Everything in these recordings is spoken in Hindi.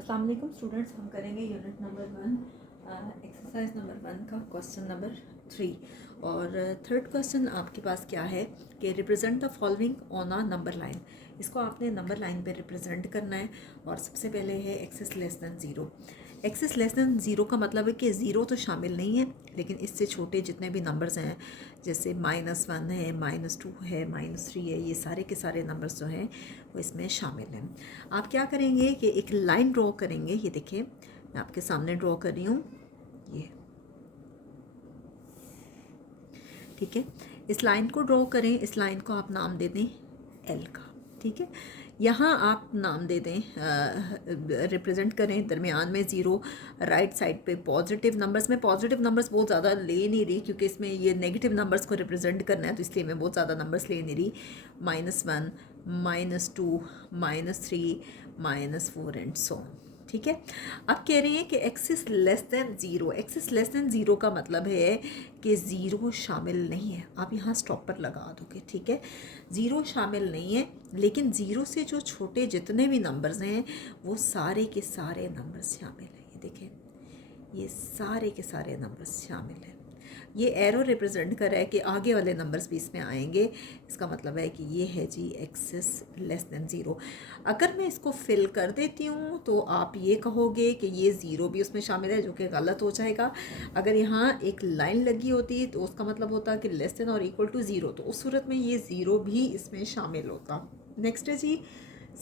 अस्सलाम वालेकुम स्टूडेंट्स, हम करेंगे यूनिट नंबर 1 एक्सरसाइज नंबर 1 का क्वेश्चन नंबर 3। और थर्ड क्वेश्चन आपके पास क्या है कि represent the following on a number line. इसको आपने नंबर लाइन पे रिप्रेजेंट करना है। और सबसे पहले है x less than zero. X less than zero का मतलब है कि ज़ीरो तो शामिल नहीं है, लेकिन इससे छोटे जितने भी नंबर्स हैं जैसे -1 है, -2 है, -3 है, ये सारे के सारे नंबर्स जो हैं वो इसमें शामिल हैं। आप क्या करेंगे कि एक लाइन ड्रॉ करेंगे। ये देखिए मैं आपके सामने ड्रॉ कर रही हूँ, ये ठीक है। इस लाइन को ड्रॉ करें, इस लाइन को आप नाम दे दें एल का, ठीक है। यहाँ आप नाम दे दें, रिप्रेजेंट करें दरमियान में ज़ीरो, राइट साइड पे पॉजिटिव नंबर्स। में पॉजिटिव नंबर्स बहुत ज़्यादा ले नहीं रही क्योंकि इसमें ये नेगेटिव नंबर्स को रिप्रेजेंट करना है, तो इसलिए मैं बहुत ज़्यादा नंबर्स ले नहीं रही। -1, -2, -3, -4 एंड सो ऑन, ठीक है। अब कह रहे हैं कि x less than zero. X less than zero का मतलब है कि ज़ीरो शामिल नहीं है। आप यहाँ स्टॉपर लगा दोगे, ठीक है। ज़ीरो शामिल नहीं है, लेकिन ज़ीरो से जो छोटे जितने भी नंबर्स हैं वो सारे के सारे नंबर्स शामिल हैं। ये देखें, ये सारे के सारे नंबर्स शामिल हैं। ये एरो रिप्रेजेंट कर रहा है कि आगे वाले नंबर्स भी इसमें आएंगे। इसका मतलब है कि ये है जी एक्सेस लेस दैन ज़ीरो। अगर मैं इसको फिल कर देती हूँ तो आप ये कहोगे कि ये ज़ीरो भी उसमें शामिल है, जो कि गलत हो जाएगा। अगर यहाँ एक लाइन लगी होती तो उसका मतलब होता कि लेस दैन और इक्वल टू ज़ीरो, तो उस सूरत में ये ज़ीरो भी इसमें शामिल होता। नेक्स्ट है जी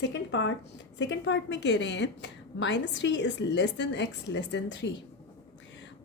सेकेंड पार्ट। सेकेंड पार्ट में कह रहे हैं -3 is less than x less than 3।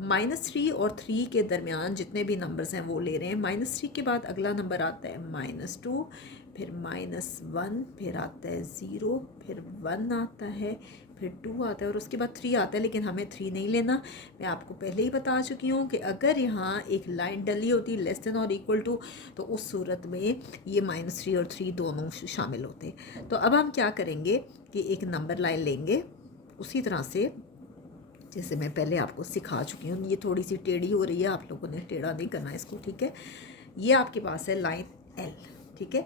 -3 और 3 के दरमियान जितने भी नंबर्स हैं वो ले रहे हैं। -3 के बाद अगला नंबर आता है -2, फिर -1, फिर आता है 0, फिर 1 आता है, फिर 2 आता है और उसके बाद 3 आता है। लेकिन हमें 3 नहीं लेना। मैं आपको पहले ही बता चुकी हूँ कि अगर यहाँ एक लाइन डली होती लेस देन और इक्वल टू, तो उस सूरत में ये -3 और 3 दोनों शामिल होते। तो अब हम क्या करेंगे कि एक नंबर लाइन लेंगे उसी तरह से जैसे मैं पहले आपको सिखा चुकी हूँ। ये थोड़ी सी टेढ़ी हो रही है, आप लोगों ने टेढ़ा नहीं करना इसको, ठीक है। ये आपके पास है लाइन एल, ठीक है।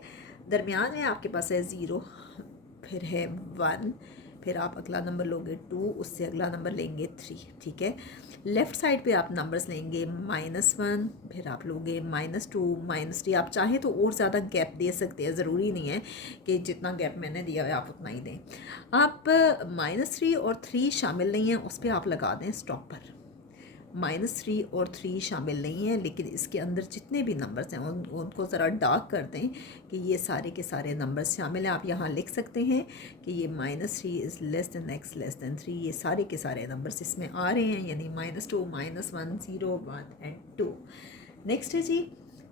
दरमियान में आपके पास है 0, फिर है 1, फिर आप अगला नंबर लोगे 2, उससे अगला नंबर लेंगे 3, ठीक है। लेफ़्ट साइड पे आप नंबर्स लेंगे -1, फिर आप लोगे -2, -3। आप चाहें तो और ज़्यादा गैप दे सकते हैं, ज़रूरी नहीं है कि जितना गैप मैंने दिया है आप उतना ही दें। आप -3 और 3 शामिल नहीं है, उस पर आप लगा दें स्टॉपर। -3 और 3 शामिल नहीं है, लेकिन इसके अंदर जितने भी नंबर्स हैं उनको ज़रा डार्क कर दें कि ये सारे के सारे नंबर्स शामिल हैं। आप यहाँ लिख सकते हैं कि ये -3 is less than x less than 3। ये सारे के सारे नंबर्स इसमें आ रहे हैं, यानी -2, -1, 0, 1 एंड 2। नेक्स्ट है जी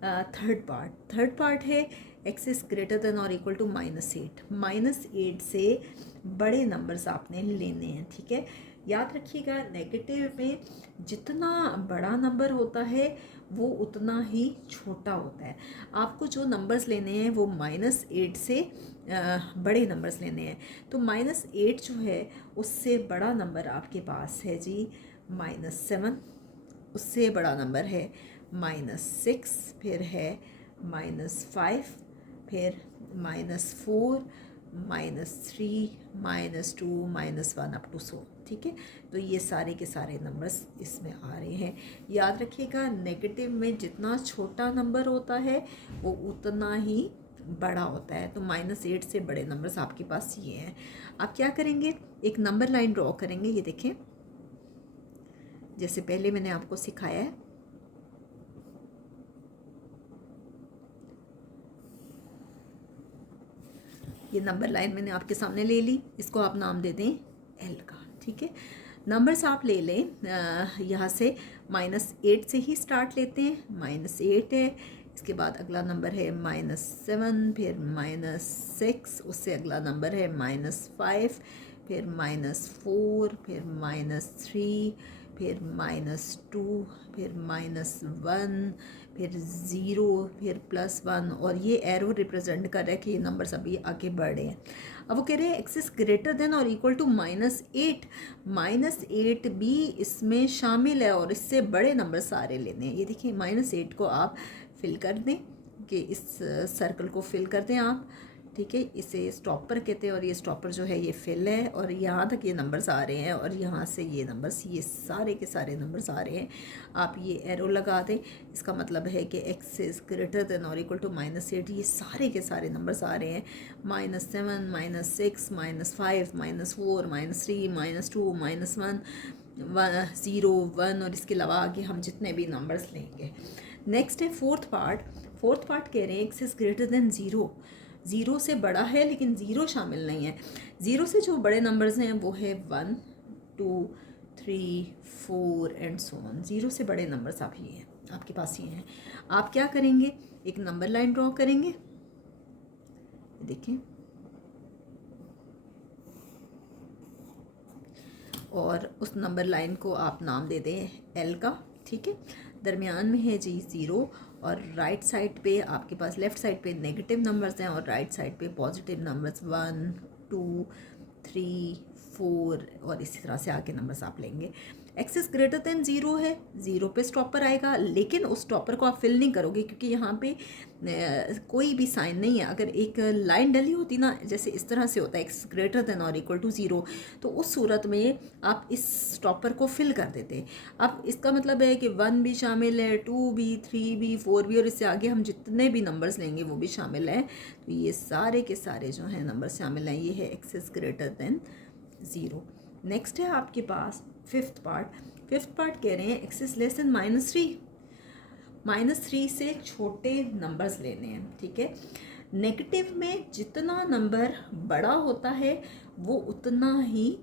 थर्ड पार्ट। थर्ड पार्ट है x इज़ ग्रेटर देन और इक्वल टू -8। -8 से बड़े नंबर्स आपने लेने हैं, ठीक है। याद रखिएगा, नेगेटिव में जितना बड़ा नंबर होता है वो उतना ही छोटा होता है। आपको जो नंबर्स लेने हैं वो -8 से बड़े नंबर्स लेने हैं। तो -8 जो है उससे बड़ा नंबर आपके पास है जी -7, उससे बड़ा नंबर है -6, फिर है -5, फिर -4, -3, -2, -1 अप टू सो, ठीक है। तो ये सारे के सारे नंबर्स इसमें आ रहे हैं। याद रखिएगा, नेगेटिव में जितना छोटा नंबर होता है वो उतना ही बड़ा होता है। तो -8 से बड़े नंबर्स आपके पास ये हैं। आप क्या करेंगे, एक नंबर लाइन ड्रॉ करेंगे। ये देखें, जैसे पहले मैंने आपको सिखाया है। ये नंबर लाइन मैंने आपके सामने ले ली, इसको आप नाम दे दें एल का, ठीक है। नंबर्स आप ले लें, यहाँ से -8 से ही स्टार्ट लेते हैं। -8 है, इसके बाद अगला नंबर है -7, फिर -6, उससे अगला नंबर है -5, फिर -4, फिर -3, फिर -2, फिर -1, फिर 0, फिर +1। और ये एरो रिप्रेजेंट कर रहा है कि ये नंबर्स अभी आगे बढ़ रहे हैं। अब वो कह रहे हैं एक्सेस ग्रेटर देन और इक्वल टू -8। -8 भी इसमें शामिल है और इससे बड़े नंबर सारे लेने हैं। ये देखिए, -8 को आप फिल कर दें कि इस सर्कल को फिल कर दें आप, ठीक है, इसे स्टॉपर कहते हैं और ये स्टॉपर जो है ये फिल है और यहाँ तक ये नंबर्स आ रहे हैं और यहाँ से ये नंबर्स, ये सारे के सारे नंबर्स आ रहे हैं। आप ये एरो लगा दें, इसका मतलब है कि x इज़ ग्रेटर देन और इक्वल टू -8, ये सारे के सारे नंबर्स आ रहे हैं। -7, -6, -5, -4, -3, -2, -1, 0, 1 और इसके अलावा आगे हम जितने भी नंबर्स लेंगे। नेक्स्ट है फोर्थ पार्ट कह रहे हैं x इज़ ग्रेटर देन 0, 0 से बड़ा है लेकिन 0 शामिल नहीं है। 0 से जो बड़े नंबर्स हैं वो है 1, 2, 3, 4 एंड सो ऑन। 0 से बड़े नंबर्स आप ये हैं, आपके पास ये हैं। आप क्या करेंगे, एक नंबर लाइन ड्रॉ करेंगे, देखें, और उस नंबर लाइन को आप नाम दे दें एल का, ठीक है। दरमियान में है जी 0 और राइट साइड पे आपके पास, लेफ़्ट साइड पे नेगेटिव नंबर्स हैं और राइट साइड पे पॉजिटिव नंबर्स 1, 2, 3, 4 और इसी तरह से आगे नंबर्स आप लेंगे। x इज़ ग्रेटर देन 0 है, 0 पे स्टॉपर आएगा, लेकिन उस स्टॉपर को आप फिल नहीं करोगे क्योंकि यहाँ पे कोई भी साइन नहीं है। अगर एक लाइन डली होती ना, जैसे इस तरह से होता है x ग्रेटर देन और इक्वल टू 0, तो उस सूरत में आप इस स्टॉपर को फिल कर देते। अब इसका मतलब है कि 1 भी शामिल है, 2 भी, 3 भी, 4 भी और इससे आगे हम जितने भी नंबर्स लेंगे वो भी शामिल हैं। तो ये सारे के सारे जो हैं नंबर्स शामिल हैं। ये है x is greater than 0। Next है आपके पास फिफ्थ पार्ट कह रहे हैं x इज़ लेस देन -3 से छोटे नंबर्स लेने हैं, ठीक है। नेगेटिव में जितना नंबर बड़ा होता है वो उतना ही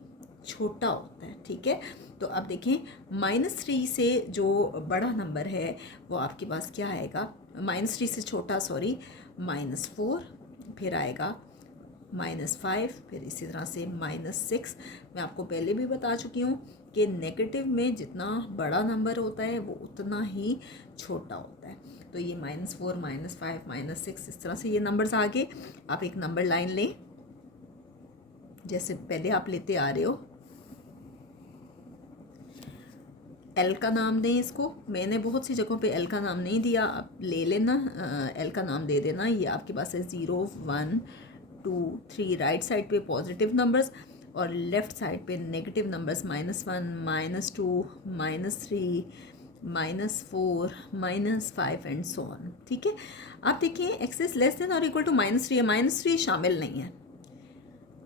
छोटा होता है, ठीक है। तो अब देखें, -3 से जो बड़ा नंबर है वो आपके पास क्या आएगा, -3 से छोटा सॉरी, -4, फिर आएगा -5, फिर इसी तरह से -6। मैं आपको पहले भी बता चुकी हूँ कि नेगेटिव में जितना बड़ा नंबर होता है वो उतना ही छोटा होता है। तो ये -4, -5, -6 इस तरह से ये नंबर्स आगे आप एक नंबर लाइन लें जैसे पहले आप लेते आ रहे हो। एल का नाम दें इसको, मैंने बहुत सी जगहों पे एल का नाम नहीं दिया, आप ले लेना, एल का नाम दे देना। ये आपके पास है 0, 1, 2, 3 राइट साइड पे पॉजिटिव नंबर्स और लेफ़्ट साइड पे negative numbers -1, -2, -3, -4, -5 and so on, ठीक है। आप देखिए x इज़ लेस देन और इक्वल टू -3 है, -3 शामिल नहीं है।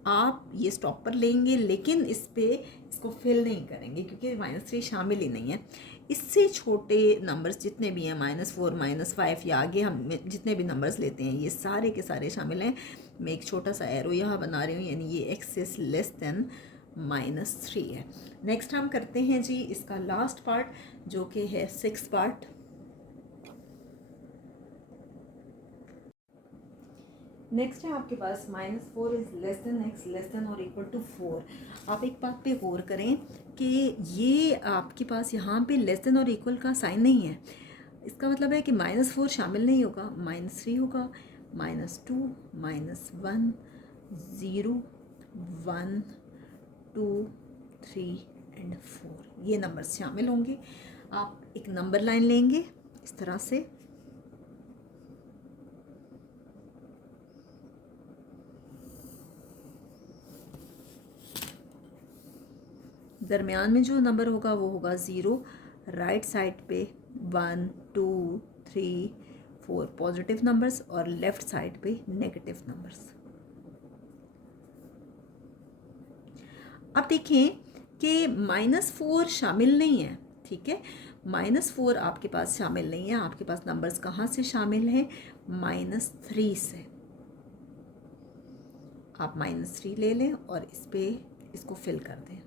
आप ये स्टॉपर लेंगे लेकिन इसको फिल नहीं करेंगे क्योंकि -3 शामिल ही नहीं है। इससे छोटे नंबर्स जितने भी हैं, -4, -5 या आगे हम जितने भी नंबर्स लेते हैं ये सारे के सारे शामिल हैं। मैं एक छोटा सा एरो यहाँ बना रही हूँ, यानी ये x इज़ लेस देन -3 है। नेक्स्ट हम करते हैं जी इसका लास्ट पार्ट जो कि है 6th पार्ट। नेक्स्ट है आपके पास -4 is less than x less than और इक्वल टू 4। आप एक बात पे गौर करें कि ये आपके पास यहाँ पे लेस देन और इक्वल का साइन नहीं है। इसका मतलब है कि -4 शामिल नहीं होगा, -3 होगा, -2, -1, 0, 1, 2, 3 एंड 4 ये नंबर्स शामिल होंगे। आप एक नंबर लाइन लेंगे इस तरह से, दरमियान में जो नंबर होगा वो होगा 0, राइट साइड पे 1, 2, 3, 4 पॉजिटिव नंबर्स और लेफ़्ट साइड पे नेगेटिव नंबर्स। अब देखें कि -4 शामिल नहीं है, ठीक है। -4 आपके पास शामिल नहीं है। आपके पास नंबर्स कहाँ से शामिल हैं, -3 से। आप -3 ले लें और इसको फिल कर दें।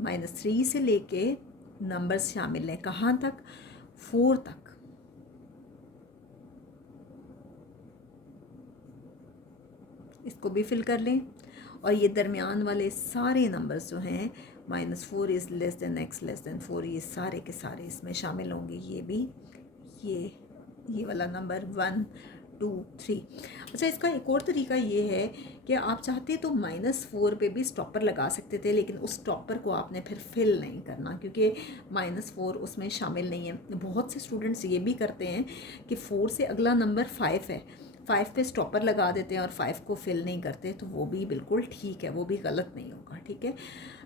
-3 से लेके नंबर्स शामिल हैं कहाँ तक, 4 तक। इसको भी फिल कर लें और ये दरमियान वाले सारे नंबर्स जो हैं -4 is less than x less than 4 ये सारे के सारे इसमें शामिल होंगे। ये भी ये वाला नंबर 1, 2, 3। अच्छा, इसका एक और तरीका ये है कि आप चाहते तो -4 पे भी स्टॉपर लगा सकते थे, लेकिन उस स्टॉपर को आपने फिर फिल नहीं करना क्योंकि -4 उसमें शामिल नहीं है। बहुत से स्टूडेंट्स ये भी करते हैं कि 4 से अगला नंबर 5 है, 5 पे स्टॉपर लगा देते हैं और 5 को फिल नहीं करते, तो वो भी बिल्कुल ठीक है, वो भी गलत नहीं होगा, ठीक है।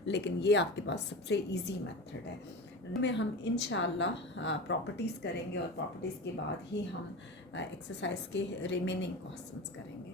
लेकिन ये आपके पास सबसे इजी मेथड है। में हम इंशाल्लाह प्रॉपर्टीज़ करेंगे और प्रॉपर्टीज़ के बाद ही हम एक्सरसाइज के रिमेनिंग क्वेश्चंस करेंगे।